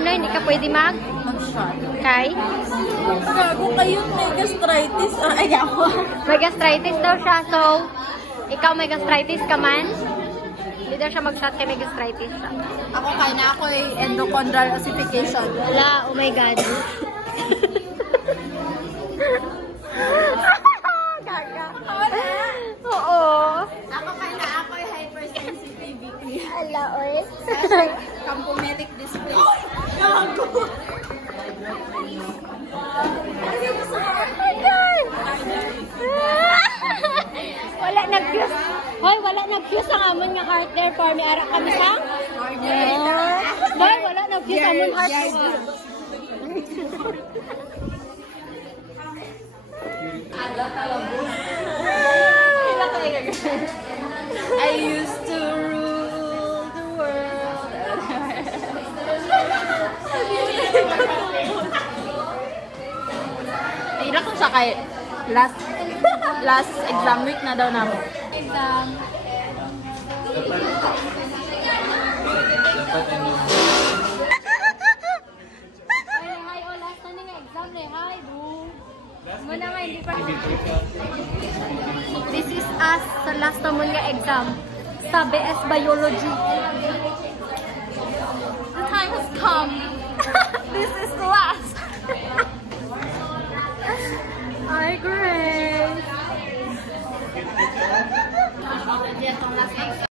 ano, hindi ka pwede mag-shot. Kay? Gago kayo, may gastritis. Ay, ako. May gastritis daw siya, so, ikaw may gastritis ka man? Hindi daw siya mag-shot kay may gastritis siya. Ako kaya na ako ay endochondral ossification. Wala, oh my God. Gaga. Oo. Ako kaya na ako ay hypersensitivity. Ala, oy. Campomelic display. Gago! Wala nag-fuse. Hoy, wala nag-fuse ang amon nga heart there for me. Ara kami sa? Hoy, wala nag-fuse ang amon heart there. I used to rule the world. Hirap ko siya kay last exam week na daw namin. Exam. Hi, oh, last na nga exam le. Hi, do. Muna nga, hindi pa. This is us sa last naman nga exam sa BS Biology. The time has come.